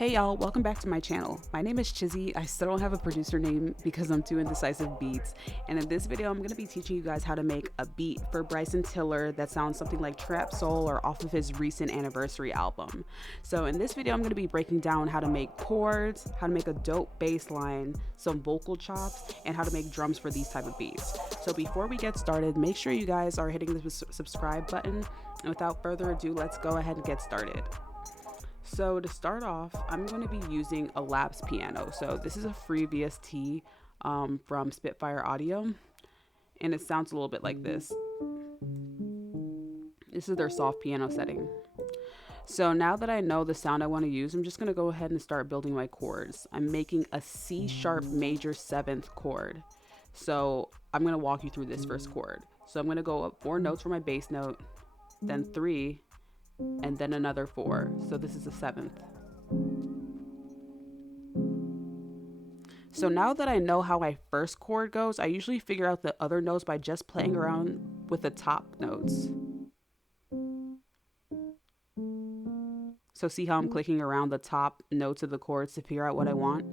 Hey y'all, welcome back to my channel. My name is Chizzy. I still don't have a producer name because I'm too indecisive beats. And in this video, I'm going to be teaching you guys how to make a beat for Bryson that sounds something like Trapsoul or off of his recent anniversary album. So in this video, I'm going to be breaking down how to make chords, how to make a dope bass line, some vocal chops, and how to make drums for these type of beats. So before we get started, make sure you guys are hitting the subscribe button. And without further ado, let's go ahead and get started. So to start off, I'm going to be using a lapse piano. So this is a free VST from Spitfire Audio, and it sounds a little bit like this. This is their soft piano setting. So now that I know the sound I want to use, I'm just going to go ahead and start building my chords. I'm making a C sharp major 7th chord. So I'm going to walk you through this first chord. So I'm going to go up 4 notes for my bass note, then 3, and then another 4. So this is a 7th. So now that I know how my first chord goes, I usually figure out the other notes by just playing around with the top notes. So see how I'm clicking around the top notes of the chords to figure out what I want?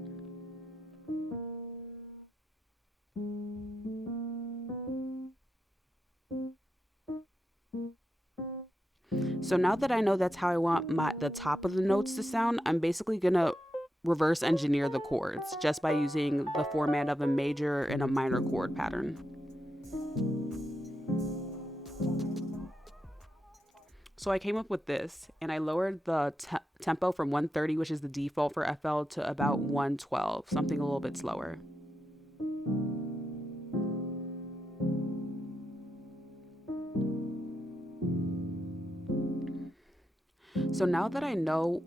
So now that I know that's how I want the top of the notes to sound, I'm basically gonna reverse engineer the chords just by using the format of a major and a minor chord pattern. So I came up with this, and I lowered the tempo from 130, which is the default for FL, to about 112, something a little bit slower. So now that I know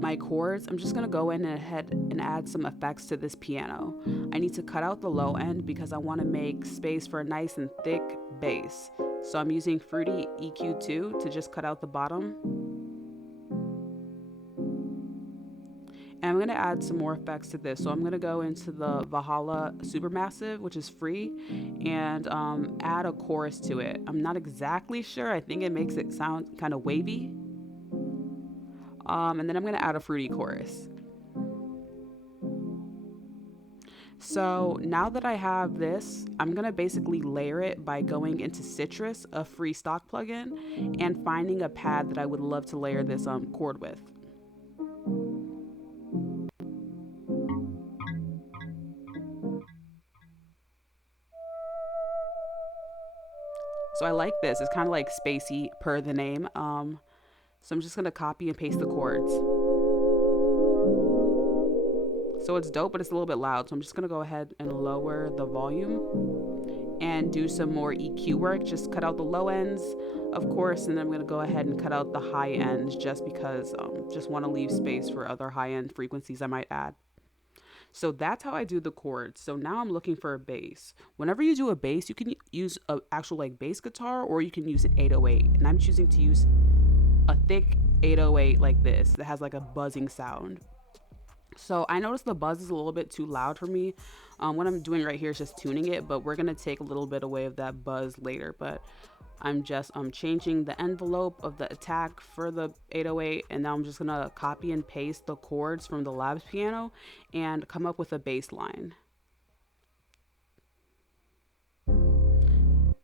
my chords, I'm just gonna go in ahead and add some effects to this piano. I need to cut out the low end because I want to make space for a nice and thick bass. So I'm using Fruity EQ2 to just cut out the bottom. And I'm gonna add some more effects to this. So I'm gonna go into the Valhalla Supermassive, which is free, and add a chorus to it. I'm not exactly sure. I think it makes it sound kind of wavy. And then I'm going to add a fruity chorus. So now that I have this, I'm going to basically layer it by going into Citrus, a free stock plugin, and finding a pad that I would love to layer this chord with. So I like this. It's kind of like spacey per the name. So I'm just going to copy and paste the chords. So it's dope, but it's a little bit loud. So I'm just going to go ahead and lower the volume and do some more EQ work. Just cut out the low ends, of course, and then I'm going to go ahead and cut out the high ends just because just want to leave space for other high end frequencies I might add. So that's how I do the chords. So now I'm looking for a bass. Whenever you do a bass, you can use an actual like bass guitar, or you can use an 808. And I'm choosing to use a thick 808 like this that has like a buzzing sound. So I noticed the buzz is a little bit too loud for me. What I'm doing right here is just tuning it, but we're gonna take a little bit away of that buzz later. But I'm changing the envelope of the attack for the 808, and now I'm just gonna copy and paste the chords from the Labs piano and come up with a bass line.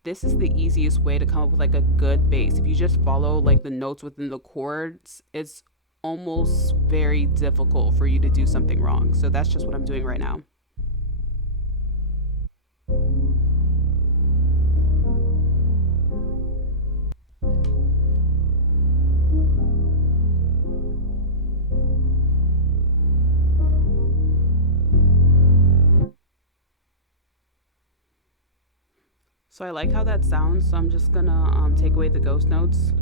This is the easiest way to come up with like a good bass. If you just follow like the notes within the chords, it's almost very difficult for you to do something wrong. So that's just what I'm doing right now. So I like how that sounds, so I'm just gonna take away the ghost notes.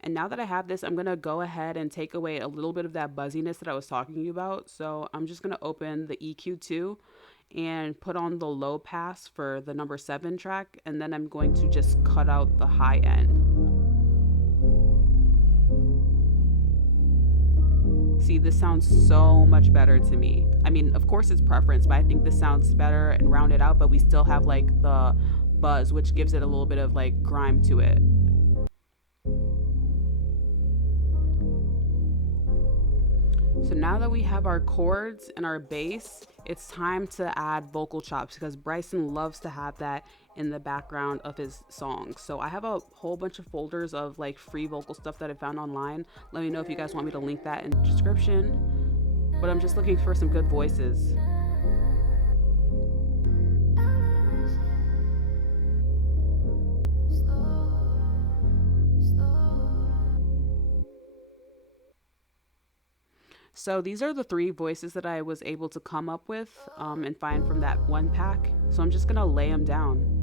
And now that I have this, I'm gonna go ahead and take away a little bit of that buzziness that I was talking about. So I'm just gonna open the EQ2 and put on the low pass for the number 7 track, and then I'm going to just cut out the high end. See, this sounds so much better to me. I mean, of course it's preference, but I think this sounds better and rounded out, but we still have like the buzz, which gives it a little bit of like grime to it. So now that we have our chords and our bass, it's time to add vocal chops because Bryson loves to have that in the background of his songs. So I have a whole bunch of folders of like free vocal stuff that I found online. Let me know if you guys want me to link that in the description. But I'm just looking for some good voices. So these are the 3 voices that I was able to come up with and find from that one pack. So I'm just gonna lay them down.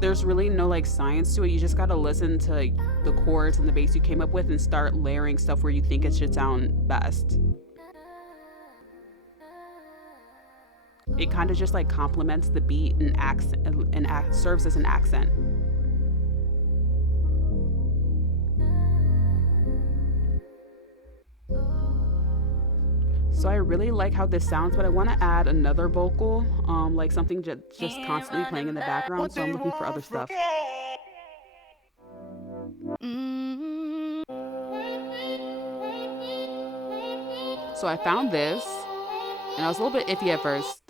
There's really no like science to it. You just gotta listen to the chords and the bass you came up with and start layering stuff where you think it should sound best. It kind of just like complements the beat and serves as an accent. So I really like how this sounds, but I want to add another vocal, like something just constantly playing in the background. So I'm looking for other stuff. So I found this, and I was a little bit iffy at first,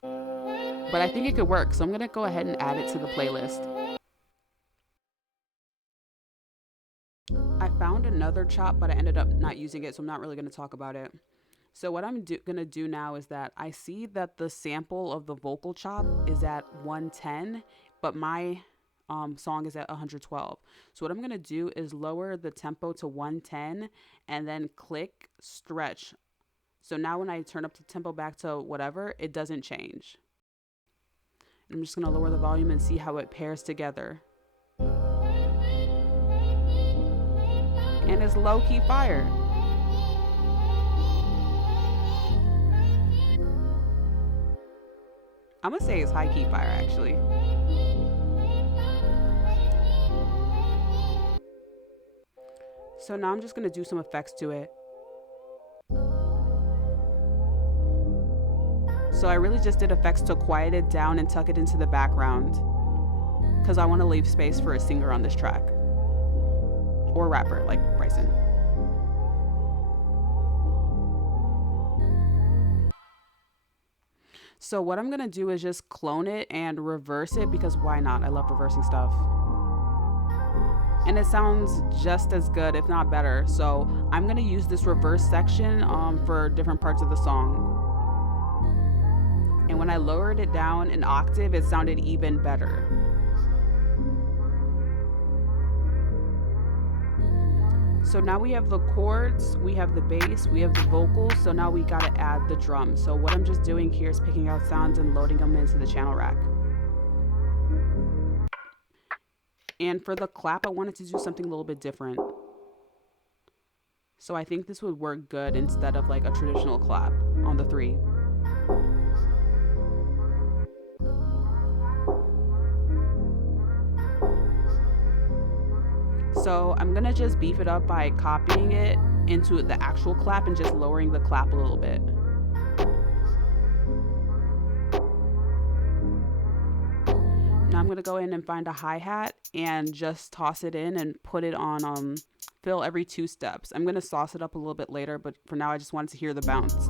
but I think it could work. So I'm gonna go ahead and add it to the playlist. I found another chop, but I ended up not using it, so I'm not really gonna talk about it. So what I'm gonna do now is that I see that the sample of the vocal chop is at 110, but my song is at 112. So what I'm gonna do is lower the tempo to 110 and then click stretch. So now when I turn up the tempo back to whatever, it doesn't change. I'm just gonna lower the volume and see how it pairs together. And it's low-key fire. I'm gonna say it's high-key fire actually. So now I'm just gonna do some effects to it. So I really just did effects to quiet it down and tuck it into the background because I want to leave space for a singer on this track or rapper like Bryson. So what I'm gonna do is just clone it and reverse it because why not? I love reversing stuff. And it sounds just as good, if not better. So I'm gonna use this reverse section for different parts of the song. And when I lowered it down an octave, it sounded even better. So now we have the chords, we have the bass, we have the vocals, so now we gotta add the drums. So what I'm just doing here is picking out sounds and loading them into the channel rack. And for the clap, I wanted to do something a little bit different. So I think this would work good instead of like a traditional clap on the 3. So I'm gonna just beef it up by copying it into the actual clap and just lowering the clap a little bit. Now I'm gonna go in and find a hi-hat and just toss it in and put it on fill every 2 steps. I'm gonna sauce it up a little bit later, but for now I just wanted to hear the bounce.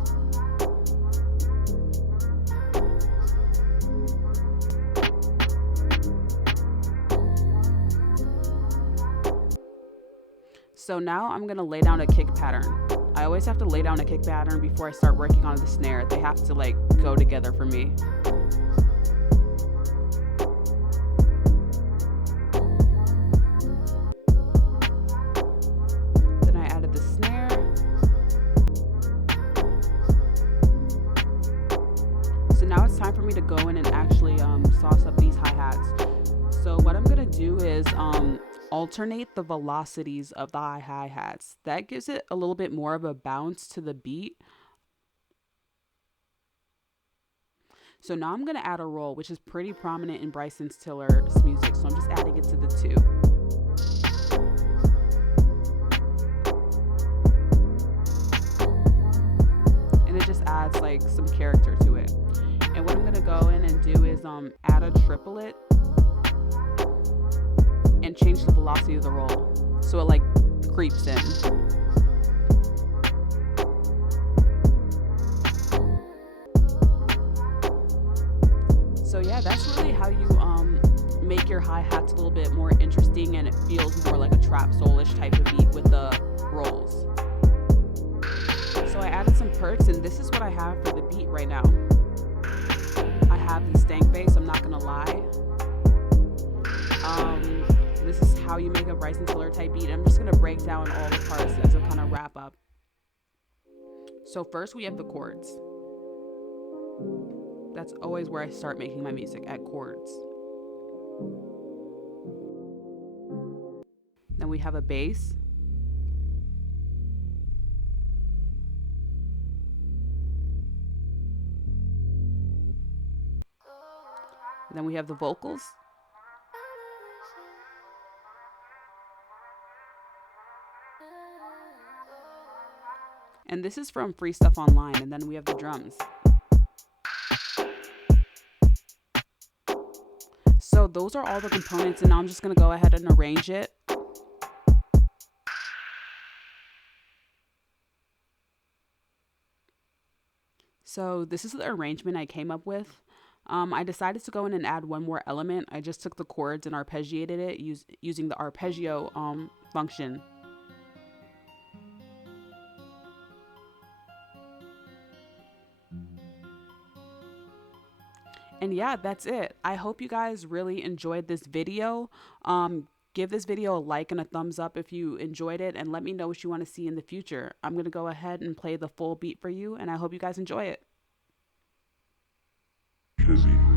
So now I'm gonna lay down a kick pattern. I always have to lay down a kick pattern before I start working on the snare. They have to like go together for me. Then I added the snare. So now it's time for me to go in and actually sauce up these hi-hats. So what I'm gonna do is alternate the velocities of the hi-hats. That gives it a little bit more of a bounce to the beat. So now I'm going to add a roll, which is pretty prominent in Bryson Tiller's music. So I'm just adding it to the 2. And it just adds like some character to it. And what I'm going to go in and do is add a triplet and change the velocity of the roll so it like creeps in. So yeah, that's really how you make your hi-hats a little bit more interesting, and it feels more like a Trapsoul-ish type of beat with the rolls. So I added some perks, and this is what I have for the beat right now. I have the stank bass, I'm not gonna lie. This is how you make a Bryson Tiller type beat. I'm just gonna break down all the parts as a kind of wrap up. So first we have the chords. That's always where I start making my music, at chords. Then we have a bass. Then we have the vocals. And this is from Free Stuff Online. And then we have the drums. So those are all the components, and now I'm just going to go ahead and arrange it. So this is the arrangement I came up with. I decided to go in and add one more element. I just took the chords and arpeggiated it using the arpeggio function. And yeah, that's it. I hope you guys really enjoyed this video. Give this video a like and a thumbs up if you enjoyed it, and let me know what you want to see in the future. I'm going to go ahead and play the full beat for you, and I hope you guys enjoy it. Chizzy.